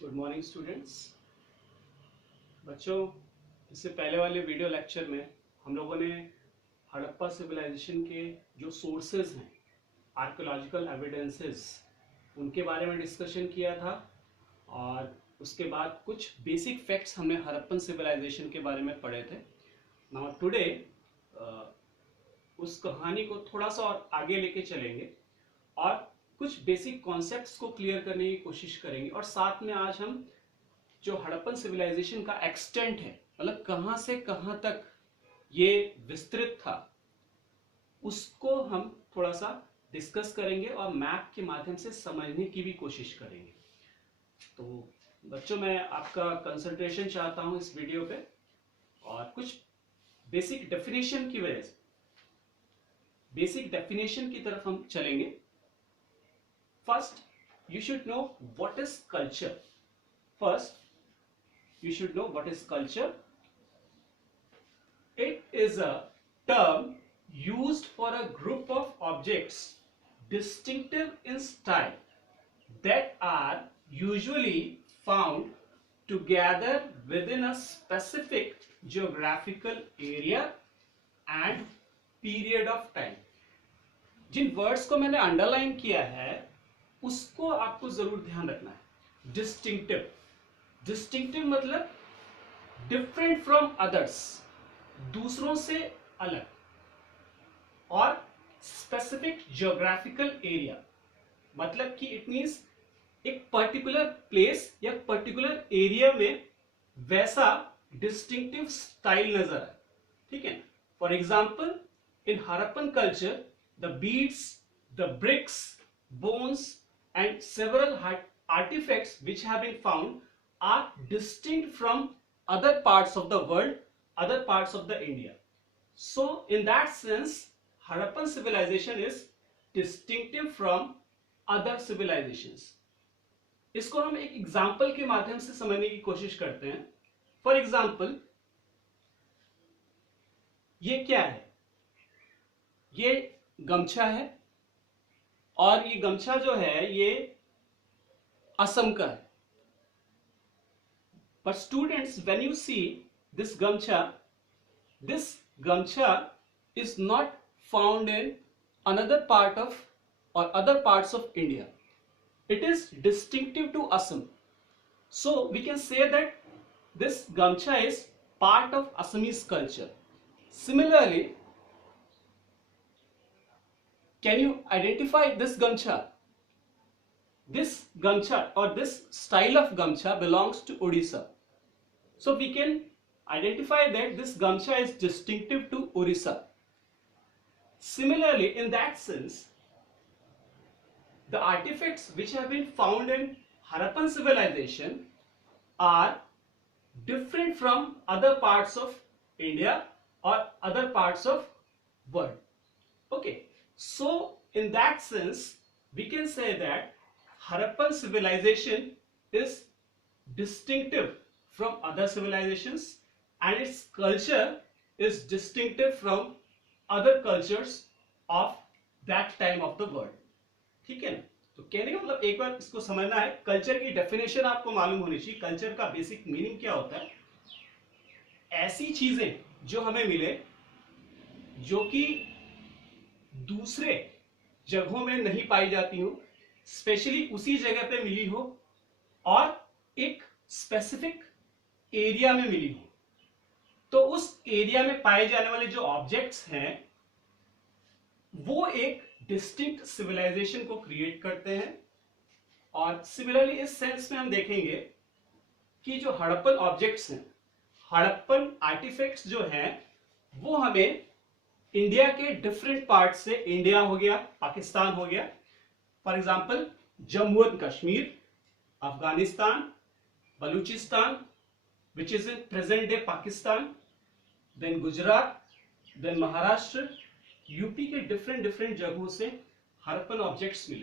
Good morning students. बच्चों, इससे पहले वाले वीडियो लेक्चर में हम लोगों ने हड़प्पा सिविलाइजेशन के जो सोर्सेज हैं, आर्कियोलॉजिकल एविडेंसेस, उनके बारे में डिस्कशन किया था और उसके बाद कुछ बेसिक फैक्ट्स हमने हड़प्पन सिविलाइजेशन के बारे में पढ़े थे। नाउ टुडे उस कहानी को थोड़ा सा और आगे लेके चलेंगे और कुछ बेसिक कॉन्सेप्ट्स को क्लियर करने की कोशिश करेंगे और साथ में आज हम जो हड़प्पन सिविलाइजेशन का एक्सटेंट है, मतलब कहां से कहां तक ये विस्तृत था, उसको हम थोड़ा सा डिस्कस करेंगे और मैप के माध्यम से समझने की भी कोशिश करेंगे। तो बच्चों, मैं आपका कंसंट्रेशन चाहता हूं इस वीडियो पे और कुछ बेसिक डेफिनेशन की वजह से बेसिक डेफिनेशन की तरफ हम चलेंगे। First, you should know what is culture. First, you should know what is culture. It is a term used for a group of objects distinctive in style that are usually found together within a specific geographical area and period of time. जिन words को मैंने underline किया है उसको आपको जरूर ध्यान रखना है। डिस्टिंक्टिव, डिस्टिंक्टिव मतलब डिफरेंट फ्रॉम अदर्स, दूसरों से अलग, और स्पेसिफिक ज्योग्राफिकल एरिया मतलब कि इट मींस एक पर्टिकुलर प्लेस या पर्टिकुलर एरिया में वैसा डिस्टिंक्टिव स्टाइल नजर आए। ठीक है। For example, in Harappan culture the beads, the bricks, bones and several artifacts which have been found are distinct from other parts of the world, other parts of the India. So in that sense, Harappan civilization is distinctive from other civilizations. इसको हम एक example के माध्यम से समझने की कोशिश करते हैं। फॉर एग्जाम्पल, ये क्या है? ये गमछा है और ये गमछा जो है ये असम का है। But students, when you see this gamcha is not found in another part of और other parts of India. It is distinctive to Assam. So we can say that this gamcha is part of Assamese culture. Similarly, can you identify this gamcha? This gamcha or this style of gamcha belongs to Odisha. So we can identify that this gamcha is distinctive to Odisha. Similarly, in that sense, the artifacts which have been found in Harappan civilization are different from other parts of India or other parts of world. Okay. So in that sense, we can say that Harappan civilization is distinctive from other civilizations and its culture is distinctive from other cultures of that time of the world. ठीक है ना? तो कहने का मतलब एक बार इसको समझना है। कल्चर की डेफिनेशन आपको मालूम होनी चाहिए। कल्चर का बेसिक मीनिंग क्या होता है? ऐसी चीजें जो हमें मिले जो कि दूसरे जगहों में नहीं पाई जाती हो, स्पेशली उसी जगह पे मिली हो और एक स्पेसिफिक एरिया में मिली हो। तो उस एरिया में पाए जाने वाले जो ऑब्जेक्ट्स हैं वो एक डिस्टिंक्ट सिविलाइजेशन को क्रिएट करते हैं। और सिमिलरली इस सेंस में हम देखेंगे कि जो हड़प्पन ऑब्जेक्ट्स हैं, हड़प्पन आर्टिफैक्ट्स जो हैं, वो हमें इंडिया के डिफरेंट पार्ट से, इंडिया हो गया, पाकिस्तान हो गया, for example Jammu and Kashmir, Afghanistan, Balochistan which is in present day Pakistan, then Gujarat, then Maharashtra, UP के डिफरेंट जगहों से हड़प्पन ऑब्जेक्ट्स मिले।